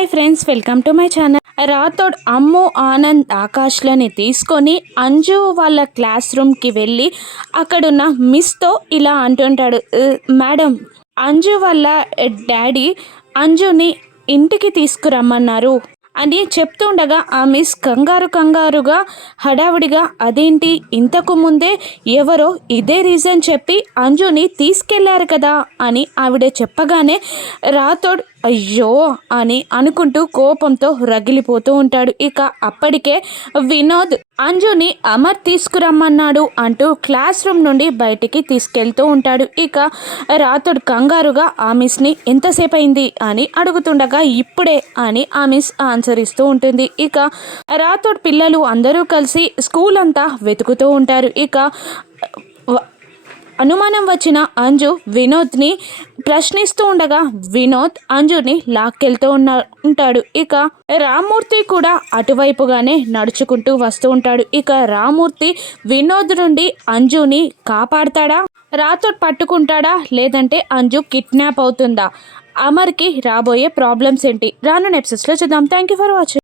Hi friends welcome to my channel. Rathod Ammu Anand ఆకాష్లని తీసుకొని అంజు వాళ్ళ class రూమ్కి వెళ్ళి అక్కడున్న మిస్తో ఇలా అంటుంటాడు మేడం అంజు వాళ్ళ డాడీ అంజుని ఇంటికి తీసుకురమ్మన్నారు అని చెప్తుండగా ఆ మిస్ కంగారు కంగారుగా హడావుడిగా అదేంటి ఇంతకు ముందే ఎవరో ఇదే రీజన్ చెప్పి అంజుని తీసుకెళ్ళారు కదా అని ఆవిడ చెప్పగానే రాథోడ్ అయ్యో అని అనుకుంటూ కోపంతో రగిలిపోతూ ఉంటాడు. ఇక అప్పటికే వినోద్ అంజుని అమర్ తీసుకురమ్మన్నాడు అంటూ క్లాస్ రూమ్ నుండి బయటికి తీసుకెళ్తూ ఉంటాడు. ఇక రాతుడు కంగారుగా ఆ మిస్ని ఎంతసేపు అయింది అని అడుగుతుండగా ఇప్పుడే అని ఆ మిస్ ఆన్సర్ ఇస్తూ ఉంటుంది. ఇక రాథోడ్ పిల్లలు అందరూ కలిసి స్కూల్ అంతా వెతుకుతూ ఉంటారు. ఇక అనుమానం వచ్చిన అంజు వినోద్ని ప్రశ్నిస్తూ ఉండగా వినోద్ అంజుని లాక్కెళ్తూ ఉన్న ఉంటాడు. ఇక రామూర్తి కూడా అటువైపుగానే నడుచుకుంటూ వస్తూ ఉంటాడు. ఇక రామూర్తి వినోద్ నుండి అంజుని కాపాడతాడా? రాతో పట్టుకుంటాడా? లేదంటే అంజు కిడ్నాప్ అవుతుందా? అమర్కి రాబోయే ప్రాబ్లమ్స్ ఏంటి? రాను నెప్సెస్లో చూద్దాం. Thank you for watching.